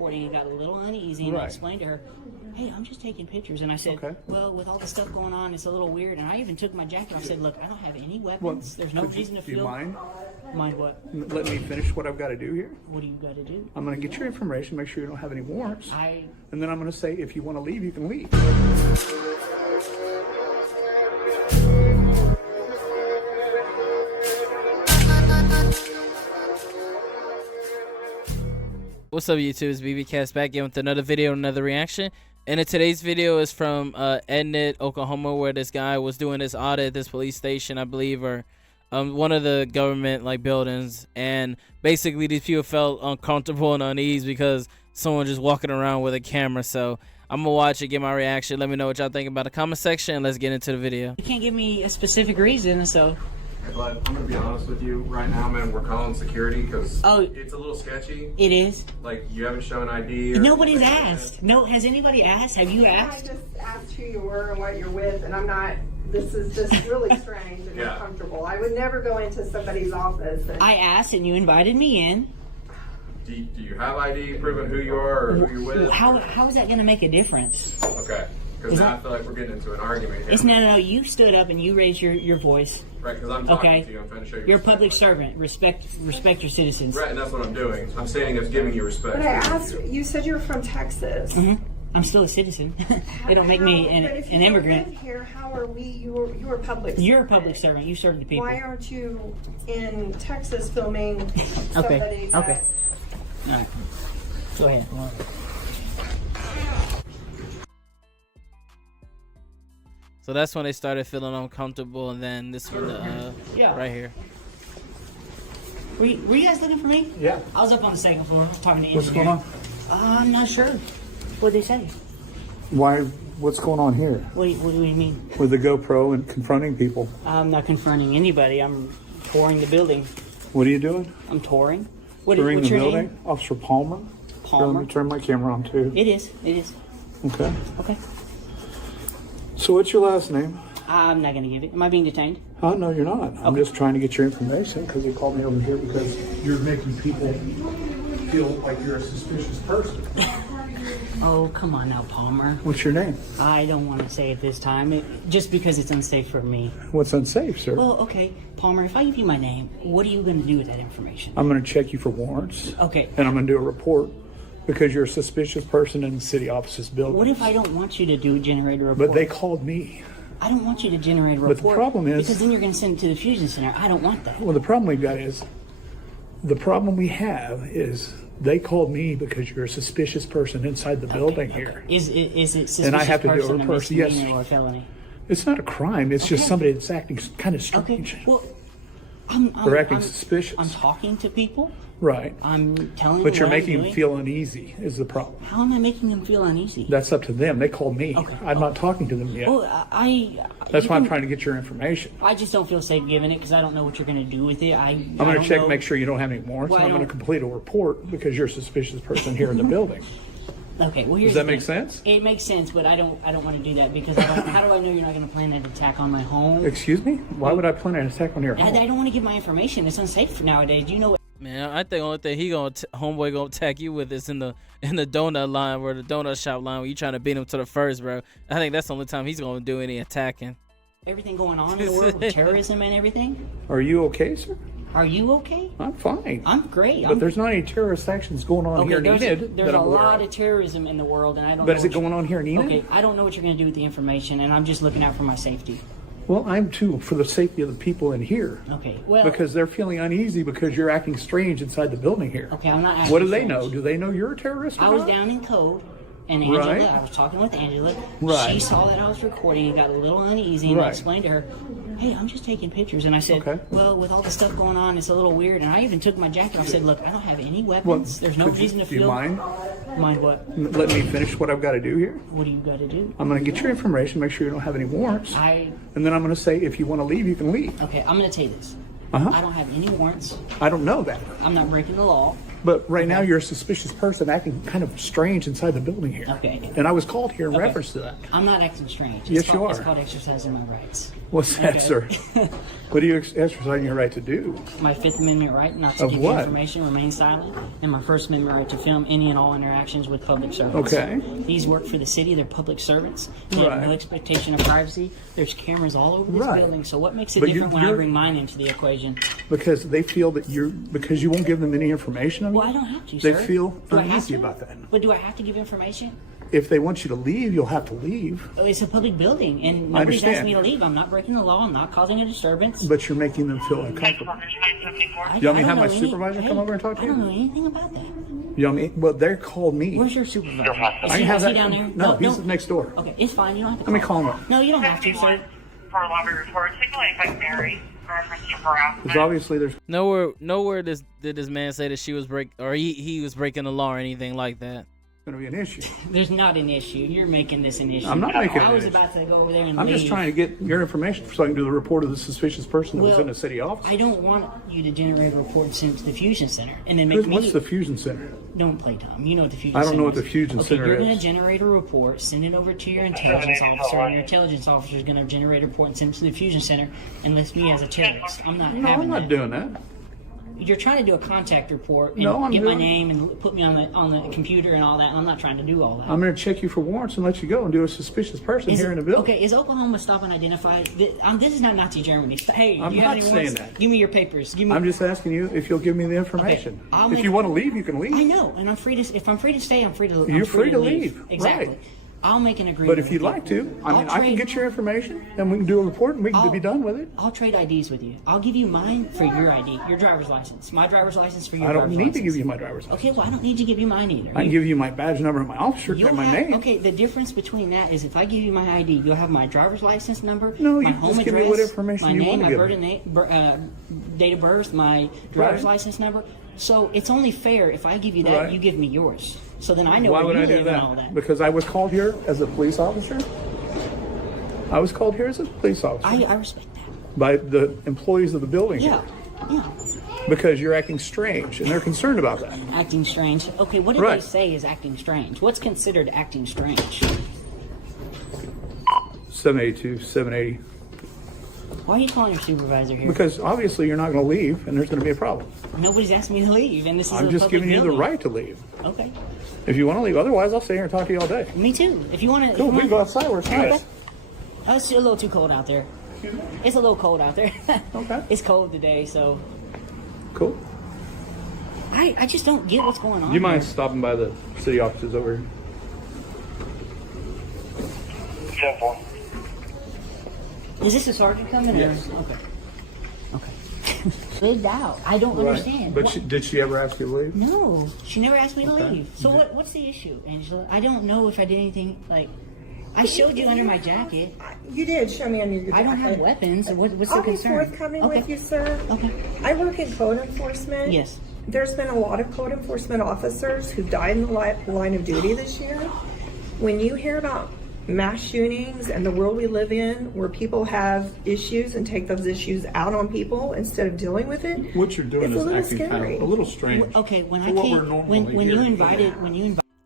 recording and got a little uneasy, and I explained to her, hey, I'm just taking pictures. And I said, well, with all the stuff going on, it's a little weird. And I even took my jacket off. I said, look, I don't have any weapons. There's no reason to feel. Do you mind? Mind what? Let me finish what I've got to do here. What do you got to do? I'm going to get your information, make sure you don't have any warrants. And then I'm going to say, if you want to leave, you can leave. What's up, YouTube? It's BBcast back again with another video, another reaction. And today's video is from Enid, Oklahoma, where this guy was doing this audit at this police station, I believe, or one of the government buildings. And basically, these people felt uncomfortable and uneasy because someone just walking around with a camera. So I'm gonna watch it, get my reaction. Let me know what y'all think about the comment section, and let's get into the video. You can't give me a specific reason, so. But I'm gonna be honest with you right now, man. We're calling security because it's a little sketchy. It is. Like, you haven't shown ID. Or Nobody's asked. No, has anybody asked? Have you asked? I just asked who you were and what you're with, and I'm not. This is just really strange and uncomfortable. I would never go into somebody's office. I asked, and you invited me in. Do you have ID proving who you are or who you're with? How is that going to make a difference? Okay. Because now I feel like we're getting into an argument here. It's no. You stood up and you raised your voice. Right, because I'm talking to you. I'm trying to show you. You're a public servant. Respect your citizens. Right, and that's what I'm doing. I'm saying it's giving you respect. But I asked. You said you're from Texas. I'm still a citizen. They don't make me an immigrant. But if you're here, how are we? You're a public. You're a public servant. You serve the people. Why aren't you in Texas filming somebody? Okay. All right. Go ahead. So that's when they started feeling uncomfortable, and then this one, right here. Were you guys looking for me? Yeah. I was up on the second floor talking to engineer. What's going on? I'm not sure. What'd they say? What's going on here? What do you mean? With the GoPro and confronting people. I'm not confronting anybody. I'm touring the building. What are you doing? I'm touring. Touring what's the your building? name? Officer Palmer. Palmer. Here, let me turn my camera on too. It is. Okay. Okay. So what's your last name? I'm not going to give it. Am I being detained? Oh, no, you're not. I'm just trying to get your information because they called me over here because you're making people feel like you're a suspicious person. Oh, come on now, Palmer. What's your name? I don't want to say it this time, just because it's unsafe for me. What's unsafe, sir? Well, okay, Palmer, if I give you my name, what are you going to do with that information? I'm going to check you for warrants. Okay. And I'm going to do a report because you're a suspicious person in the city office's building. What if I don't want you to generate a report? But they called me. I don't want you to generate a report. But the problem is... because then you're going to send it to the fusion center. I don't want that. Well, the problem we've got is... the problem we have is... they called me because you're a suspicious person inside the building here. Is it suspicious and I have to do a person, report. Yes. or a felony? It's not a crime. It's just somebody that's acting kind of strange. Okay. Well, they're acting suspicious. I'm talking to people. Right. I'm telling them. But you're what making I'm them feel uneasy is the problem. How am I making them feel uneasy? That's up to them. They called me. Okay. I'm not talking to them yet. Well, That's why I'm trying to get your information. I just don't feel safe giving it because I don't know what you're going to do with it. I'm going to check, make sure you don't have any warrants. Well, I'm going to complete a report because you're a suspicious person here in the building. Okay, well, here's Does that make sense? It makes sense, but I don't want to do that because how do I know you're not going to plan an attack on my home? Excuse me? Why would I plan an attack on your home? I don't want to give my information. It's unsafe nowadays. You know what? Man, I think the only thing homeboy gonna attack you with is in the donut line, where the donut shop line, where you trying to beat him to the first, bro. I think that's the only time he's gonna do any attacking. Everything going on in the world with terrorism and everything. Are you okay, sir? Are you okay? I'm fine. I'm great. But there's not any terrorist actions going on here in Enid. There's a lot of terrorism in the world, and I don't. But is it going on here in Enid? Okay, I don't know what you're going to do with the information, and I'm just looking out for my safety. Well, I'm too, for the safety of the people in here. Okay, well... because they're feeling uneasy because you're acting strange inside the building here. Okay, I'm not acting What do they strange. know? Do they know you're a terrorist or I was not? down in code, and Angela, I was talking with Angela. Right. She saw that I was recording and got a little uneasy, and I explained to her, hey, I'm just taking pictures. And I said, well, with all the stuff going on, it's a little weird. And I even took my jacket off. I said, look, I don't have any weapons. There's no reason to feel... Do you mind? Mind what? Let me finish what I've got to do here. What do you got to do? I'm going to get your information, make sure you don't have any warrants. And then I'm going to say, if you want to leave, you can leave. Okay, I'm going to tell you this. I don't have any warrants. I don't know that. I'm not breaking the law. But right now, you're a suspicious person acting kind of strange inside the building here. Okay. And I was called here in reference to that. I'm not acting strange. Yes, you are. It's called exercising my rights. What's that, Okay. sir? What are you exercising your right to do? My Fifth Amendment right not to Of give what? information, remain silent, and my First Amendment right to film any and all interactions with public servants. Okay. These work for the city. They're public servants. They have Right. no expectation of privacy. There's cameras all over this Right. building. So what makes it But different when I you're- bring mine into the equation? Because they feel that because you won't give them any information on Well, you, I don't have to, they sir. feel Do I have uneasy to? about that. But do I have to give information? If they want you to leave, you'll have to leave. Oh, it's a public building, and I nobody's understand. asked me to leave. I'm not breaking the law. I'm not causing a disturbance. But you're making them feel uncomfortable. I You want me to don't have my know supervisor come over and talk to I you? don't know anything about that. You know what I mean? Well, they called me. Where's your supervisor? I Is can he, have is that. he down there? No, he's next door. Okay, it's fine. You don't have to Let me call call him up. No, you don't have to, sir. For a lobby report, signal like Mary, reference to harassment. Because obviously there's Nowhere did this man say that she was he was breaking the law or anything like that. going to be an issue. There's not an issue. You're making this an issue. I'm not making it I an was issue. about to go over there and I'm leave. just trying to get your information so I can do the report of the suspicious person that was Well, in the city office. I don't want you to generate a report and send it to the Fusion Center and then make me... What's the Fusion Center? Don't play dumb. You know what the Fusion I Center don't know what is. the Fusion Center You're going is. to generate a report, send it over to your intelligence officer, and your intelligence officer is going to generate a report and send it to the Fusion Center and list me as a terrorist. I'm not No, having I'm not that. doing that. You're trying to do a contact report and No, I'm get my doing- name and put me on the computer and all that. And I'm not trying to do all that. I'm going to check you for warrants and let you go and do a suspicious person Is here it- in the building. Okay, is Oklahoma stop and identify? This is not Nazi Germany. Hey, I'm do you have not any saying warrants? that. Give me your papers. Give me. I'm just asking you if you'll give me the information. I'll If make- you want to leave, you can leave. I know, and I'm free to. If I'm free to stay, I'm free to. You're I'm free to leave. Exactly. Right. I'll make an agreement. But if you'd with like you. to, I mean, I'll I can trade- get your information and we can do a report and we can be done with it. I'll trade IDs with you. I'll give you mine for your ID, your driver's license. My driver's license for your I don't driver's need license. to give you my driver's license. Okay, well, I don't need to give you mine either. I can give you my badge number and my officer You'll and my have- name. Okay, the difference between that is if I give you my ID, you'll have my driver's license number, No, my you home just give address, me what information my you name, want to my give birth me. date of birth, my driver's Right. license number. So it's only fair if I give you that, Right. you give me yours. So then I know Why where would you I do live and all that? that. Because I was called here as a police officer. I was called here as a police officer I respect that. by the employees of the building Yeah, here yeah. because you're acting strange and they're concerned about that. Acting strange. Okay, what did Right. they say is acting strange? What's considered acting strange? 782, 780. Why are you calling your supervisor here? Because obviously you're not going to leave and there's going to be a problem. Nobody's asked me to leave, and this is I'm a just public giving you the building. right to leave. Okay, If you want to leave, otherwise I'll stay here and talk to you all day. me too. If you want to, Cool, we can go outside where it's nice. Oh, it's a little too cold out there. It's a little cold out there. Okay. It's cold today, so Cool. I just don't get what's going on. Do you mind here. stopping by the city offices over here? Is this a sergeant coming? Yes. Or? Okay. Okay. Big out. I don't understand. But What- did she ever ask you to leave? No, she never asked me to Okay. leave. So what's the issue, Angela? I don't know if I did anything like. I showed you under my jacket. You did show me under your jacket. I don't have weapons. What's the I'll be concern? forthcoming with you, sir. Okay. I work in code enforcement. Yes. There's been a lot of code enforcement officers who died in the line of duty this year. When you hear about mass shootings and the world we live in, where people have issues and take those issues out on people instead of dealing with it, What you're doing it's a is little acting kind scary. of a little strange. Okay. When for I what came, we're normally when you here. invited,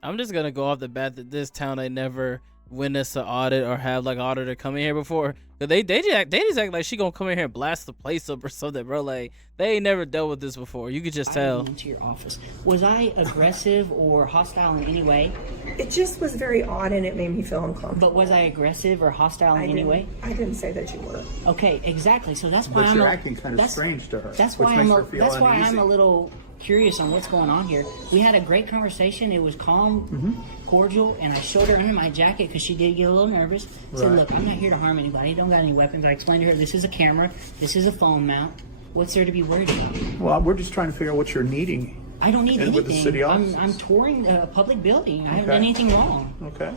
I'm just gonna go off the bat that this town they never witnessed an audit or have like an auditor come in here before. But they just act like she gonna come in here and blast the place up or something, bro. Like they ain't never dealt with this before. You could just I tell. went into your office. Was I aggressive or hostile in any way? It just was very odd and it made me feel uncomfortable. But was I aggressive or hostile in any way? I didn't say that you were. Okay, exactly. So that's why But I'm you're acting kind of that's- strange to her, That's which why makes I'm her feel that's why I'm uneasy. a little curious on what's going on here. We had a great conversation. It was calm, Mm-hmm. cordial, and I showed her under my jacket because she did get a little nervous. Said, Right. "Look, I'm not here to harm anybody. Don't got any weapons." I explained to her, "This is a camera. This is a phone mount. What's there to be worried about?" Well, we're just trying to figure out what you're needing. I don't need And anything. with the city offices? I'm touring a public building. I haven't Okay. done anything wrong. Okay.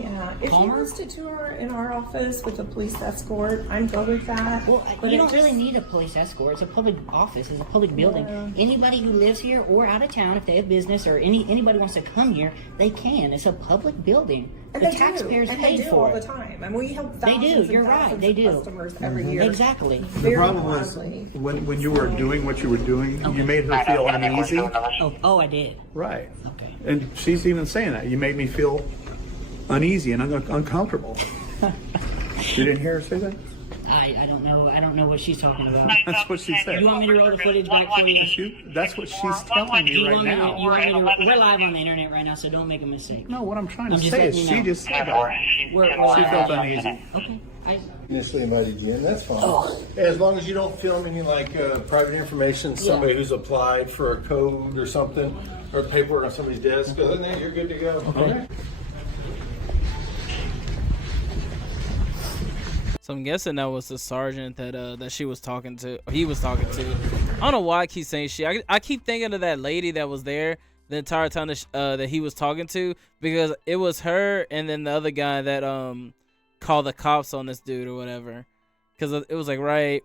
Yeah, if she Calmer? wants to tour in our office with a police escort, I'm good with that. Well, But you it don't really just- need a police escort. It's a public office. It's a public building. Anybody who lives here or out of town, if they have business or anybody wants to come here, they can. It's a public building. And The they taxpayers do. And paid they do for all it. the time. And we help They thousands do. and You're right. thousands They of do. customers every year. Exactly. The Very problem was gladly. when you were doing what you were doing, you made her feel uneasy. Oh, I did. Right. Okay. And she's even saying that. You made me feel uneasy and uncomfortable. You didn't hear her say that? I don't know. I don't know what she's talking about. That's what she said. You want me to roll the footage back for you? That's what she's telling me right now. We're live on the internet right now, so don't make a mistake. No, what I'm trying to I'm just say is letting you she know. just said that. She felt uneasy. Okay. Initially invited you in, that's fine. As long as you don't film any like private information, somebody who's applied for a code or something, or paperwork on somebody's desk, other than that, you're good to go. Okay. So I'm guessing that was the sergeant that she was talking to, or he was talking to. I don't know why I keep saying she. I keep thinking of that lady that was there the entire time that he was talking to, because it was her and then the other guy that called the cops on this dude or whatever. Because it was like, right,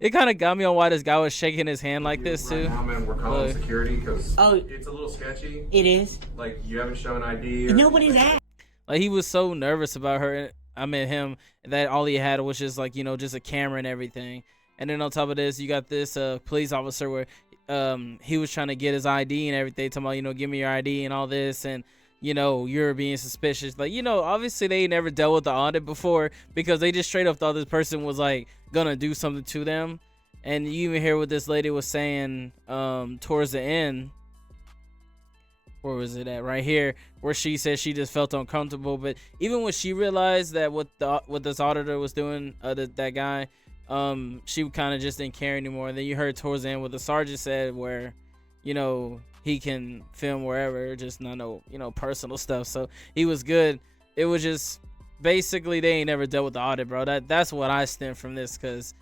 it kind of got me on why this guy was shaking his hand like this too. Right now, man, we're calling security because it's a little sketchy. It is. Like, you haven't shown ID. Or Nobody's at. Like, he was so nervous about her. I mean, him, that all he had was just like, you know, just a camera and everything. And then on top of this, you got this police officer where he was trying to get his ID and everything, talking about, you know, give me your ID and all this, and you know, you're being suspicious. Like, you know, obviously they never dealt with the audit before, because they just straight up thought this person was like gonna do something to them. And you even hear what this lady was saying towards the end. Where was it at? Right here, where she said she just felt uncomfortable. But even when she realized that what this auditor was doing, that guy, she kind of just didn't care anymore. And then you heard towards the end what the sergeant said, where, you know, he can film wherever, just not no, you know, personal stuff. So he was good. It was just basically they ain't never dealt with the audit, bro. That's what I stem from this, because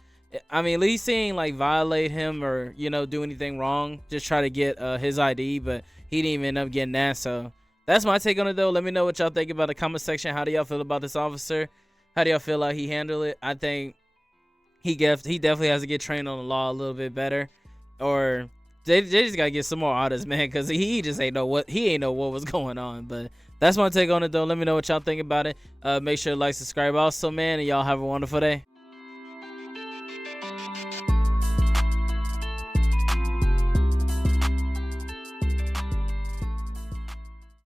I mean, at least he ain't like violate him or, you know, do anything wrong. Just try to get his ID, but he didn't even end up getting that. So that's my take on it, though. Let me know what y'all think about the comment section. How do y'all feel about this officer? How do y'all feel like he handled it? I think he definitely has to get trained on the law a little bit better, or they just gotta get some more audits, man, because he just ain't know what was going on. But that's my take on it, though. Let me know what y'all think about it. Make sure to like, subscribe also, man, and y'all have a wonderful day.